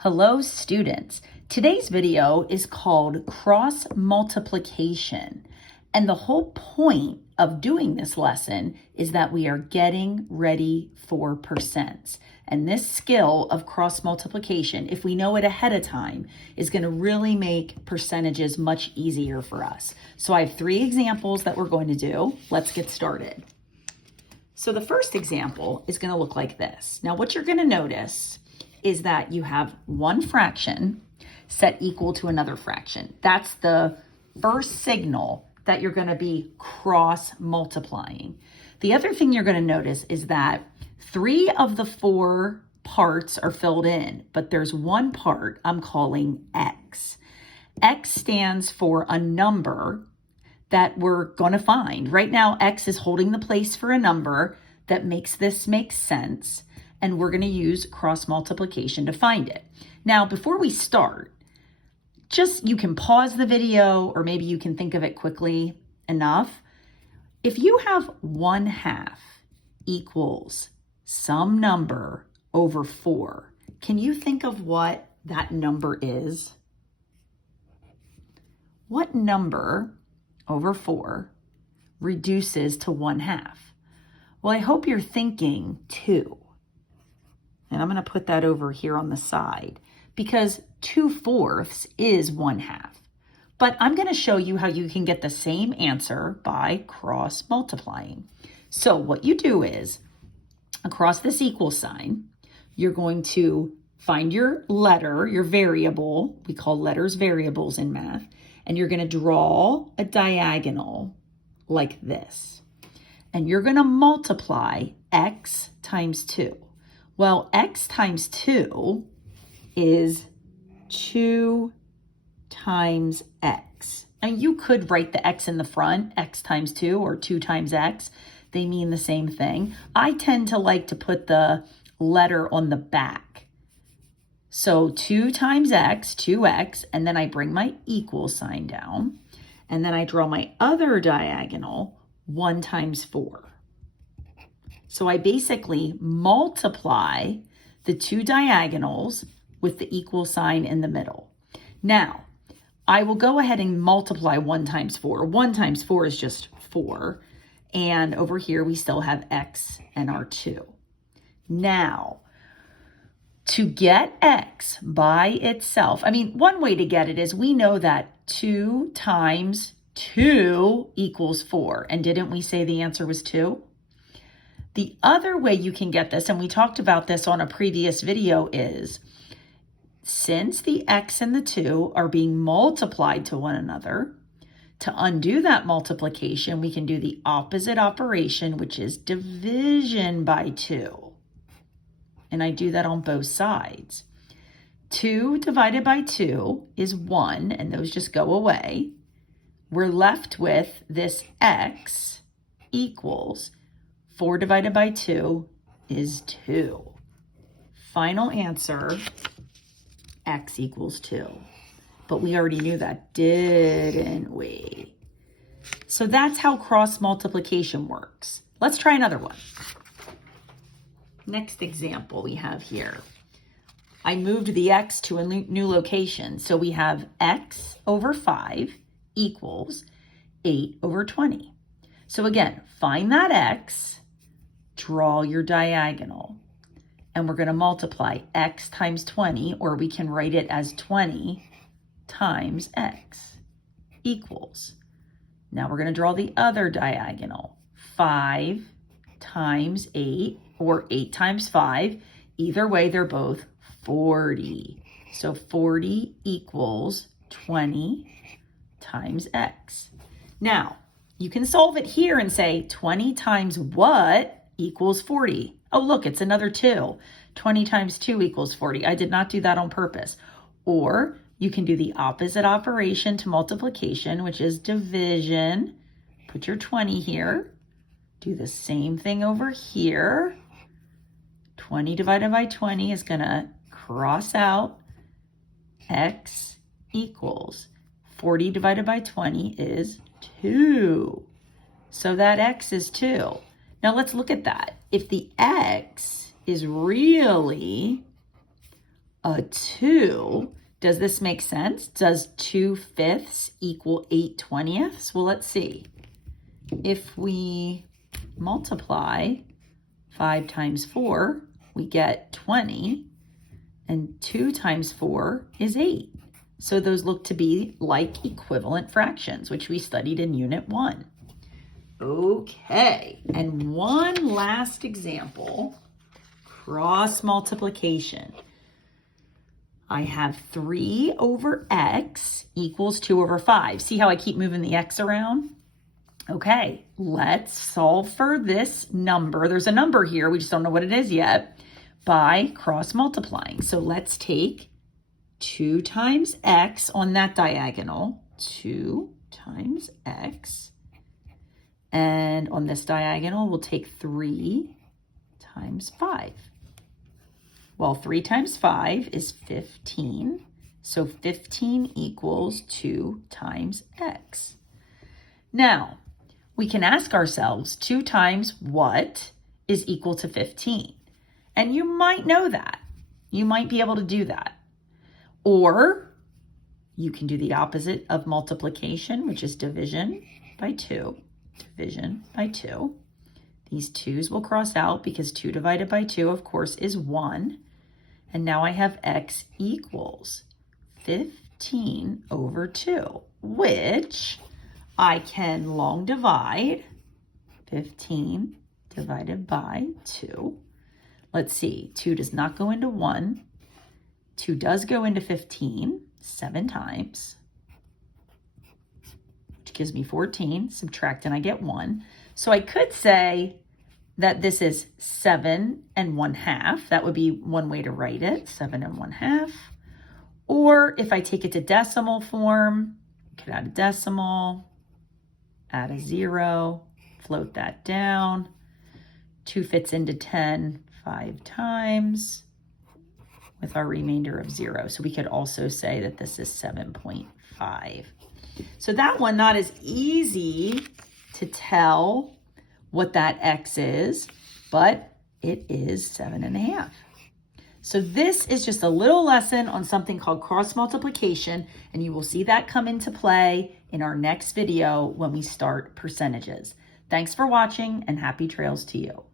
Hello students. Today's video is called cross multiplication. And the whole point of doing this lesson is that we are getting ready for percents. And this skill of cross multiplication, if we know it ahead of time, is going to really make percentages much easier for us. So I have 3 examples that we're going to do. Let's get started. So the first example is going to look like this. Now what you're going to notice is that you have one fraction set equal to another fraction. That's the first signal that you're going to be cross multiplying. The other thing you're going to notice is that 3 of the 4 parts are filled in, but there's one part I'm calling x. X stands for a number that we're going to find. Right now, x is holding the place for a number that makes this make sense. And we're going to use cross multiplication to find it. Now, before we start, you can pause the video, or maybe you can think of it quickly enough. If you have 1/2 equals some number over 4, can you think of what that number is? What number over 4 reduces to 1/2? Well, I hope you're thinking 2. And I'm going to put that over here on the side because 2/4 is 1/2. But I'm going to show you how you can get the same answer by cross multiplying. So what you do is across this equal sign, you're going to find your letter, your variable. We call letters variables in math. And you're going to draw a diagonal like this. And you're going to multiply x times 2. Well, x times 2 is 2 times x. And you could write the x in the front, x times 2 or 2 times x. They mean the same thing. I tend to like to put the letter on the back. So 2 times x, 2x, and then I bring my equal sign down. And then I draw my other diagonal, 1 times 4. So I basically multiply the 2 diagonals with the equal sign in the middle. Now, I will go ahead and multiply 1 times 4. 1 times 4 is just 4. And over here, we still have x and our 2. Now, to get x by itself, one way to get it is we know that 2 times 2 equals 4. And didn't we say the answer was 2? The other way you can get this, and we talked about this on a previous video, is since the x and the 2 are being multiplied to one another, to undo that multiplication, we can do the opposite operation, which is division by 2. And I do that on both sides. 2 divided by 2 is 1, and those just go away. We're left with this x equals 4 divided by 2 is 2. Final answer, x equals 2. But we already knew that, didn't we? So that's how cross multiplication works. Let's try another one. Next example we have here. I moved the x to a new location. So we have x over 5 equals 8 over 20. So again, find that x, draw your diagonal, and we're going to multiply x times 20, or we can write it as 20 times x equals. Now we're going to draw the other diagonal, 5 times 8, or 8 times 5. Either way, they're both 40. So 40 equals 20 times x. Now, you can solve it here and say 20 times what equals 40. Oh, look, it's another 2. 20 times 2 equals 40. I did not do that on purpose. Or you can do the opposite operation to multiplication, which is division. Put your 20 here. Do the same thing over here. 20 divided by 20 is going to cross out. X equals 40 divided by 20 is 2. So that x is 2. Now let's look at that. If the x is really a 2. Does this make sense? Does 2/5 equal 8/20? Well, let's see. If we multiply 5 times 4, we get 20, and 2 times 4 is 8. So those look to be like equivalent fractions, which we studied in Unit 1. Okay, and one last example, cross multiplication. I have 3 over x equals 2 over 5. See how I keep moving the x around? Okay, let's solve for this number. There's a number here, we just don't know what it is yet, by cross multiplying. So let's take 2 times x on that diagonal, 2 times x, and on this diagonal, we'll take 3 times 5. Well, 3 times 5 is 15, so 15 equals 2 times x. Now, we can ask ourselves, 2 times what is equal to 15? And you might know that. You might be able to do that. Or you can do the opposite of multiplication, which is division by 2. Division by 2. These 2's will cross out because 2 divided by 2, of course, is 1. And now I have x equals 15 over 2, which I can long divide. 15 divided by 2. Let's see, 2 does not go into 1. 2 does go into 15, 7 times, which gives me 14. Subtract and I get 1. So I could say that this is 7 1/2. That would be one way to write it, 7 1/2. Or if I take it to decimal form, I could add a decimal, add a 0, float that down. 2 fits into 10 5 times with our remainder of 0. So we could also say that this is 7.5. So that one, not as easy to tell what that x is, but it is 7.5. So this is just a little lesson on something called cross multiplication, and you will see that come into play in our next video when we start percentages. Thanks for watching, and happy trails to you.